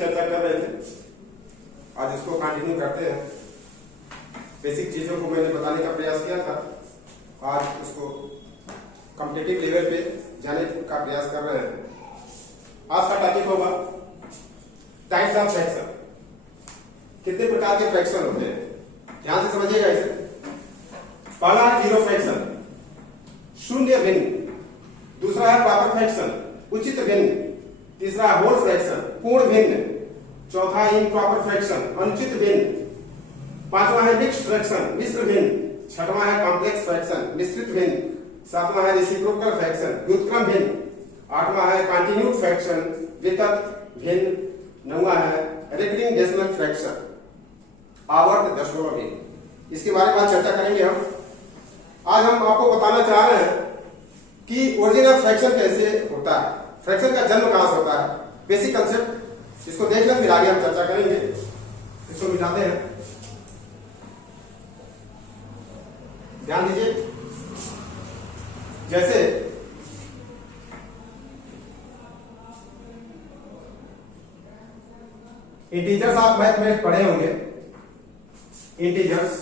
चर्चा कर रहे थे, आज इसको कंटिन्यू करते हैं। बेसिक चीजों को मैंने बताने का प्रयास किया था, आज उसको कॉम्पिटिटिव लेवल पे जाने का प्रयास कर रहे हैं। आज का टॉपिक होगा टाइप्स ऑफ फ्रैक्शन। कितने प्रकार के फ्रैक्शन होते हैं, ध्यान से समझिएगा इसे। पहला है जीरो फ्रैक्शन, शून्य भिन्न। दूसरा है प्रॉपर फ्रैक्शन, उचित भिन्न। तीसरा है होल फ्रैक्शन, पूर्ण भिन्न। चौथा है इम्प्रॉपर फ्रैक्शन, अनुचित भिन्न। पांचवा है मिक्स्ड फ्रैक्शन, मिश्र भिन्न। छठवां है कॉम्प्लेक्स फ्रैक्शन, मिश्रित भिन्न। सातवां है रेसिप्रोकल फ्रैक्शन, व्युत्क्रम भिन्न। आठवां है कंटिन्यूड फ्रैक्शन, वितत भिन्न। नौवां है रिकरिंग डेसिमल फ्रैक्शन, आवर्त दशमलव भिन्न। इसके बारे में चर्चा करेंगे हम। आज हम आपको बताना चाह रहे हैं कि ओरिजिन ऑफ फ्रैक्शन कैसे होता है, फ्रैक्शन का जन्म कहां से होता है। बेसिक कंसेप्ट इसको देख लें, फिर आगे हम चर्चा करेंगे। इसको मिटाते हैं, ध्यान दीजिए। जैसे इंटीजर्स आप मैथ में पढ़े होंगे। इंटीजर्स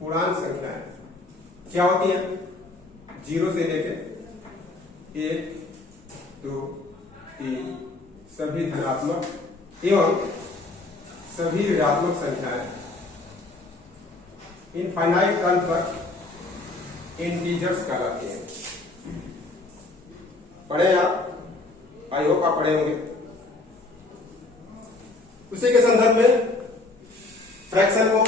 पूर्णांक संख्याएं क्या होती है, जीरो से लेकर 1, 2, 3 सभी धनात्मक एवं सभी ऋणात्मक संख्याएं इनफाइनाइट टर्म पर इंटीजर्स कहलाती हैं। पढ़े आप, आई होप आप पढ़े होंगे। उसी के संदर्भ में फ्रैक्शन को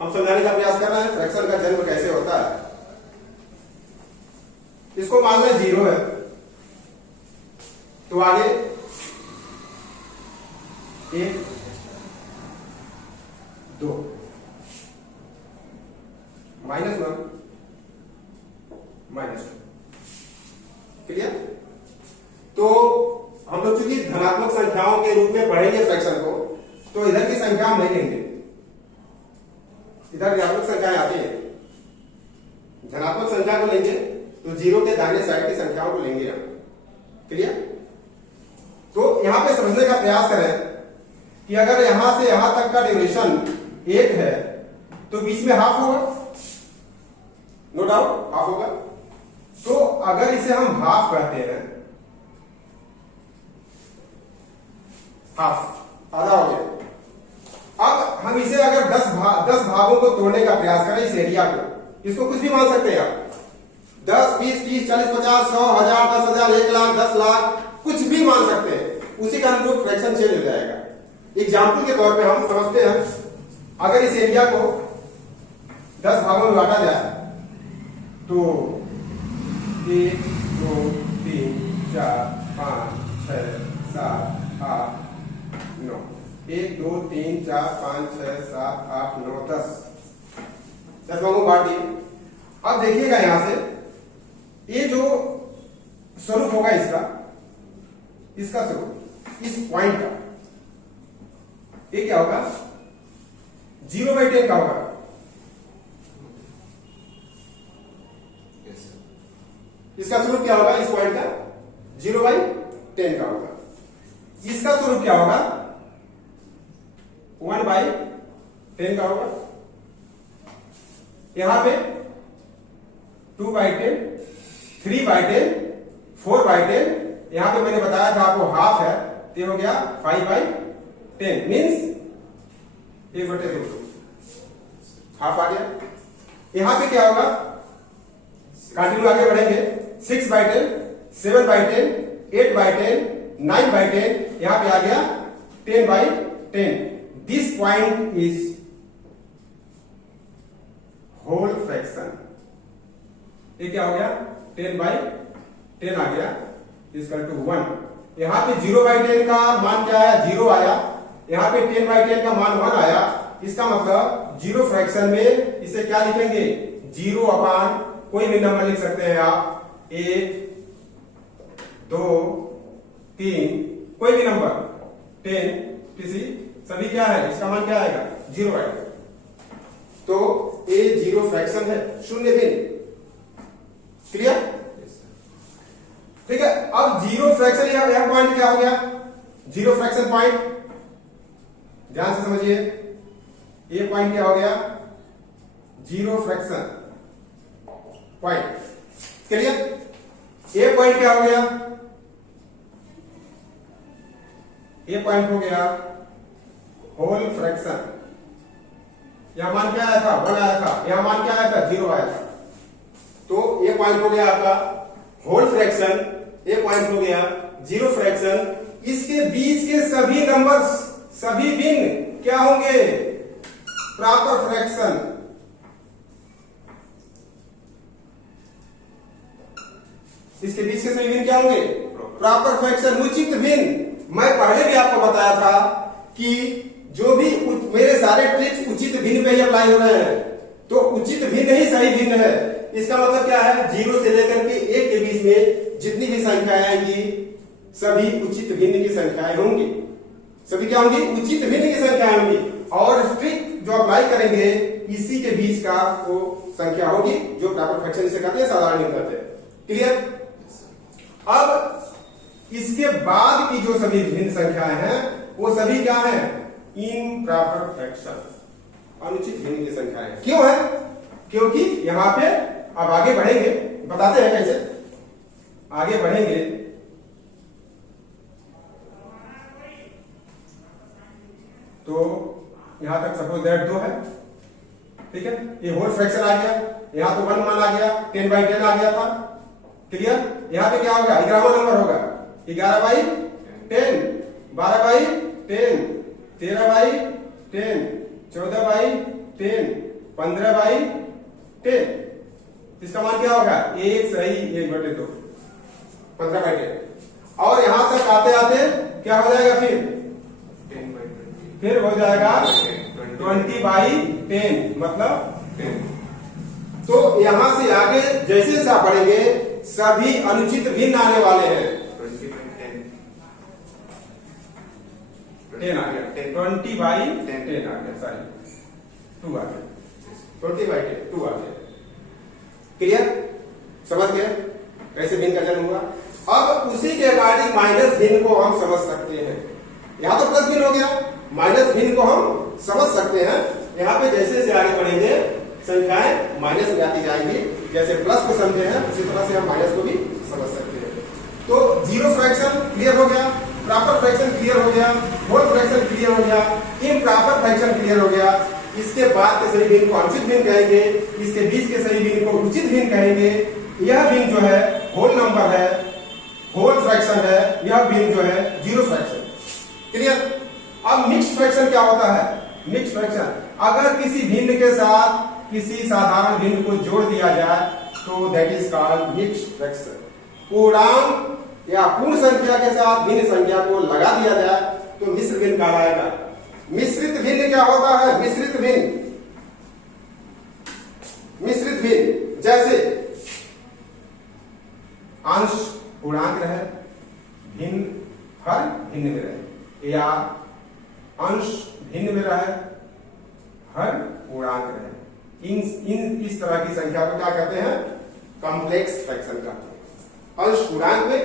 हम समझाने का प्रयास कर रहे हैं। फ्रैक्शन का जन्म कैसे होता है, इसको मान लें जीरो है, तो आगे 1, 2, -1, -2। क्लियर? तो हम लोग चूंकि धनात्मक संख्याओं के रूप में पढ़ेंगे फ्रैक्शन को, तो इधर की संख्या हम नहीं लेंगे, इधर ऋणात्मक संख्याएं आती है। धनात्मक संख्या को लेंगे तो जीरो के दाहिने साइड की संख्याओं को लेंगे हम। क्लियर? तो यहां पे समझने का प्रयास करें कि अगर यहां से यहां तक का ड्यूरेशन 1 है तो बीच में हाफ होगा, नो डाउट हाफ होगा। तो अगर इसे हम हाफ कहते हैं, हाफ आधा हो गया। अब हम इसे अगर 10 भागों को तोड़ने का प्रयास करें इस एरिया को, इसको कुछ भी मान सकते हैं आप, 10, 20, 30, 40, 50, 100, 1000, 10,000, 1 लाख, 10 लाख, कुछ भी मान सकते हैं। उसी का अनुरूप फ्रैक्शन चेंज हो जाएगा। एग्जाम्पल के तौर पे हम समझते हैं, अगर इस एरिया को 10 भागों में बांटा जाए तो 1, 2, 3, 4, 5, 6, 7, 8, 9। 1, 2, 3, 4, 5, 6, 7, 8, 9, 10 भागों में बांट दिए। अब देखिएगा यहां से ये जो स्वरूप होगा इसका स्वरूप इस पॉइंट का, ये क्या होगा, 0/10 का होगा। इसका स्वरूप क्या होगा, इस पॉइंट का 0/10 का होगा। इसका स्वरूप क्या होगा, 1/10 का होगा। यहां पे 2/10, 3/10, 4/10, यहां पे मैंने बताया था आपको हाफ है, तो हो गया 5/10, मीन्स 1/2 हाफ आ गया। यहां पे क्या होगा, कंटिन्यू आगे बढ़ेंगे, 6/10, 7/10, 8/10, 9/10, यहां पे आ गया 10/10। This point is whole fraction. ये क्या हो गया, 10/10 आ गया, इक्वल टू 1। यहां पे 0/10 का मान क्या आया, 0 आया। यहां पे 10/10 का मान 1 आया। इसका मतलब जीरो फ्रैक्शन में इसे क्या लिखेंगे, 0 अपान कोई भी नंबर लिख सकते हैं आप, 1, 2, 3, कोई भी नंबर, 10, किसी सभी क्या है, इसका मान क्या आएगा, 0 आएगा। तो ए जीरो फ्रैक्शन है, शून्य भिन्न। क्लियर? ठीक है। अब जीरो फ्रैक्शन, यह पॉइंट क्या हो गया, जीरो फ्रैक्शन पॉइंट, ध्यान से समझिए, ये पॉइंट क्या हो गया, जीरो फ्रैक्शन पॉइंट। क्लियर? ये पॉइंट क्या हो गया, ये पॉइंट हो गया होल फ्रैक्शन। यहां मान क्या आया था, 1 आया था, यहां मान क्या आया था, 0 आया था। तो ये पॉइंट हो गया आपका होल फ्रैक्शन, ये पॉइंट हो गया जीरो फ्रैक्शन। इसके बीच के सभी नंबर्स, सभी भिन्न क्या होंगे, प्रॉपर फ्रैक्शन। इसके बीच के सभी भिन्न क्या होंगे, प्रॉपर फ्रैक्शन, उचित भिन्न। मैं पहले भी आपको बताया था कि जो भी मेरे सारे ट्रिक्स उचित भिन्न पे ही अप्लाई हो रहे हैं, तो उचित भिन्न ही सही भिन्न है। इसका मतलब क्या है, 0 से लेकर के 1 के बीच में जितनी भी संख्याएं आएंगी सभी उचित भिन्न की संख्याएं होंगी, सभी क्या होंगी, उचित भिन्न की संख्याएं होंगी। और ट्रिक जो अप्लाई करेंगे इसी के बीच का वो संख्या होगी जो प्रॉपर फ्रैक्शन से कहते हैं, साधारण करते हैं। क्लियर? अब इसके बाद की जो सभी भिन्न संख्याएं हैं वो सभी क्या है, इम्प्रॉपर फ्रैक्शन, अनुचित भिन्न की संख्याएं। क्यों है, क्योंकि यहां पे अब आगे बढ़ेंगे, बताते हैं कैसे आगे बढ़ेंगे। तो यहां तक सपोज दैट 2 है, ठीक है, ये होल फ्रैक्शन आ गया, यहां तो 1 मान आ गया, 10/10 आ गया था। क्लियर? यहां पे क्या होगा, 11वां नंबर होगा, 11/10, 12/10, 13/10, 14/10, 15/10। इसका मान क्या होगा, 1 सही 1/2, 15/10। और यहां तक आते आते क्या हो जाएगा, फिर हो जाएगा 20/10, मतलब 10। तो यहां से आगे जैसे जैसे आप पढ़ेंगे सभी अनुचित भिन्न आने वाले हैं। 10 आ गया, 20/10 आ गया, सॉरी 2 आ गया, 20/10 2 आ गया। क्लियर? समझ गए कैसे भिन्न का जन्म हुआ? अब उसी के अकॉर्डिंग माइनस भिन्न को हम समझ सकते हैं। यहां तो प्लस भिन्न हो गया, माइनस भिन्न को हम समझ सकते हैं। यहां पे जैसे जैसे आगे बढ़ेंगे संख्याएं माइनस में आती जाएंगी, जैसे प्लस को समझे हैं उसी तरह से हम माइनस को भी समझ सकते हैं। तो जीरो फ्रैक्शन क्लियर हो गया, प्रॉपर फ्रैक्शन क्लियर हो गया, होल फ्रैक्शन क्लियर हो गया, इम्प्रॉपर फ्रैक्शन क्लियर हो गया। इसके बाद के सभी भिन्न को अनुचित भिन्न कहेंगे, इसके बीच के सभी भिन्न को उचित भिन्न कहेंगे। यह भिन्न जो है होल नंबर है, होल फ्रैक्शन है, यह भिन्न जो है जीरो फ्रैक्शन। क्लियर? अब मिक्स्ड फ्रैक्शन क्या होता है? मिक्स्ड फ्रैक्शन, अगर किसी भिन्न के साथ किसी साधारण भिन्न को जोड़ दिया जाए तो that is called mixed fraction. पूर्णांक या पूर्ण संख्या के साथ भिन्न संख्या को लगा दिया जाए तो मिश्र भिन्न कहलाएगा। मिश्रित भिन्न क्या होता है? मिश्रित भिन्न, मिश्रित भिन्न जैसे अंश पूर्णांक रहे, भिन्न हर भिन्न में रहे, या अंश भिन्न में रहे, हर पूर्णांक रहे। इस तरह की संख्या को क्या कहते हैं? कॉम्प्लेक्स फ्रैक्शन कहते हैं। अंश पूर्णांक में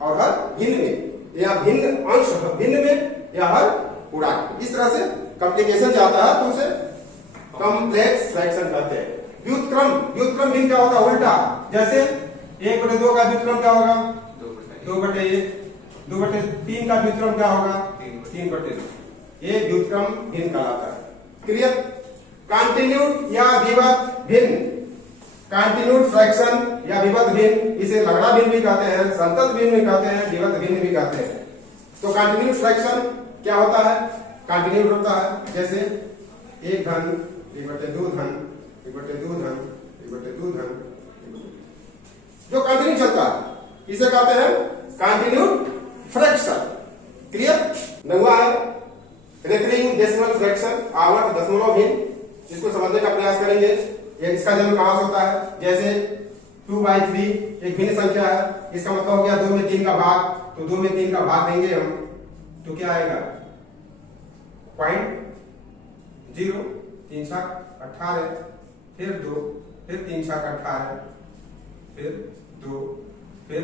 और हर भिन्न में, या भिन्न अंश भिन्न में या हर पूर्णांक में, इस तरह से कॉम्प्लिकेशन जाता है तो उसे कॉम्प्लेक्स फ्रैक्शन कहते हैं। व्युत्क्रम, व्युत्क्रम भिन्न क्या होगा? उल्टा, जैसे 1/2 का व्युत्क्रम क्या होगा? 2/1। 2/3 का व्युत्क्रम क्या होगा? 3/2। ये व्युत्क्रम भिन्न कहलाता है। क्लियर? कॉन्टिन्यूड या विभक्त भिन्न, कॉन्टिन्यूड फ्रैक्शन या विभक्त भिन्न, इसे लगड़ा भिन्न भी कहते हैं, संतत भिन्न भी कहते हैं, विभक्त भिन्न भी कहते हैं। तो कॉन्टिन्यूड फ्रैक्शन क्या होता है? कॉन्टिन्यूड होता है जैसे 1 धन 1/2 धन 1/2 धन 1/2 धन, जो कंटिन्यू चलता है इसे कहते हैं कॉन्टिन्यूड फ्रैक्शन। क्लियर? नौवां है रिकरिंग डेसिमल फ्रैक्शन, आवर्त दशमलव भिन्न। इसको समझने का प्रयास करेंगे। ये इसका जन्म कहां से होता है? जैसे 2/3 एक भिन्न संख्या है, इसका मतलब हो गया 2 में 3 का भाग, तो 2 में 3 का भाग देंगे हम तो क्या आएगा? 0.0, 3 छक 18, फिर 2, फिर 3 छक 18, फिर 2, फिर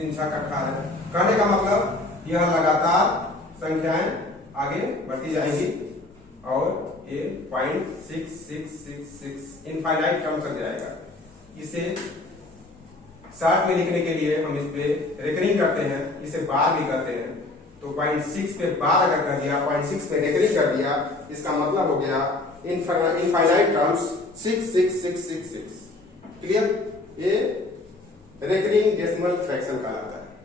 3 6 18। कहने का मतलब यह लगातार संख्याएं आगे बढ़ती जाएंगी और ये 0.6666 इनफाइनाइट टर्म तक जाएगा। इसे शॉर्ट में लिखने के लिए हम इस पे रेकरिंग करते हैं, इसे बार भी करते हैं। तो 0.6 पे बार अगर कर दिया, 0.6 पे रेकरिंग कर दिया, इसका मतलब हो गया इनफाइनाइट टर्म्स 66666। क्लियर? ये रेकरिंग डेसिमल फ्रैक्शन कहलाता है।